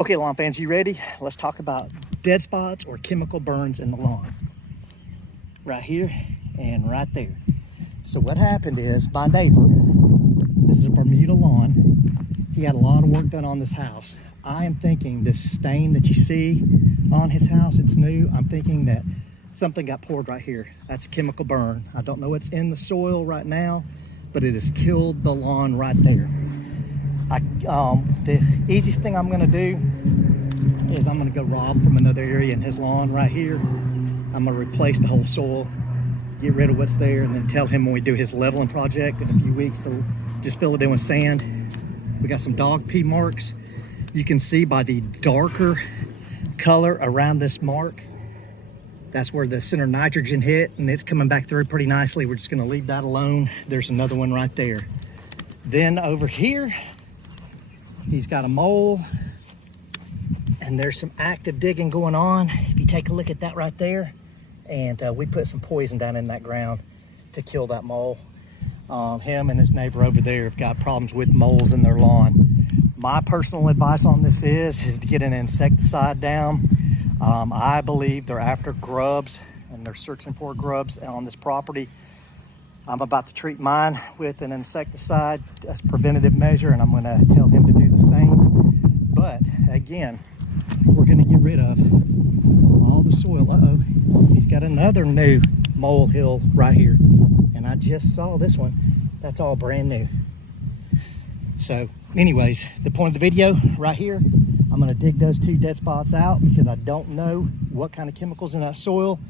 Okay, lawn fans, you ready? Let's talk about dead spots or chemical burns in the lawn. Right here and right there. So what happened is my neighbor, this is a Bermuda lawn, he had a lot of work done on this house. I am thinking this stain that you see on his house, it's new. I'm thinking that something got poured right here. That's a chemical burn. I don't know what's in the soil right now, but it has killed the lawn right there. The easiest thing I'm gonna do is I'm gonna go rob from another area in his lawn right here. I'm gonna replace the whole soil, get rid of what's there, and then tell him when we do his leveling project in a few weeks to just fill it in with sand. We got some dog pee marks. You can see by the darker color around this mark, that's where the center nitrogen hit, and it's coming back through pretty nicely. We're just gonna leave that alone. There's another one right there. Then over here, he's got a mole, and there's some active digging going on. If you take a look at that right there, and we put some poison down in that ground to kill that mole. Him and his neighbor over there have got problems with moles in their lawn. My personal advice on this is to get an insecticide down. I believe they're after grubs, and they're searching for grubs on this property. I'm about to treat mine with an insecticide as a preventative measure, and I'm gonna tell him to do the same. But again, we're gonna get rid of all the soil. Uh-oh, he's got another new molehill right here. And I just saw this one. That's all brand new. So anyways, the point of the video right here, I'm gonna dig those two dead spots out because I don't know what kind of chemicals in that soil.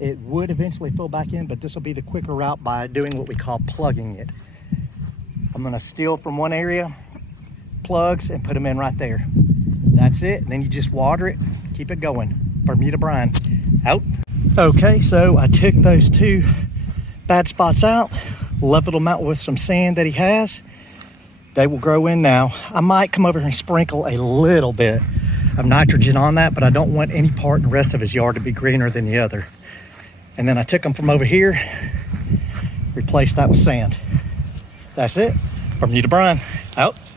It would eventually fill back in, but this will be the quicker route by doing what we call plugging it. I'm gonna steal from one area, plugs, and put them in right there. That's it, and then you just water it, keep it going. Bermuda brine, out. Okay, so I took those two bad spots out, leveled them out with some sand that he has. They will grow in now. I might come over here and sprinkle a little bit of nitrogen on that, but I don't want any part in the rest of his yard to be greener than the other. And then I took them from over here, replaced that with sand. That's it. Bermuda brine, out.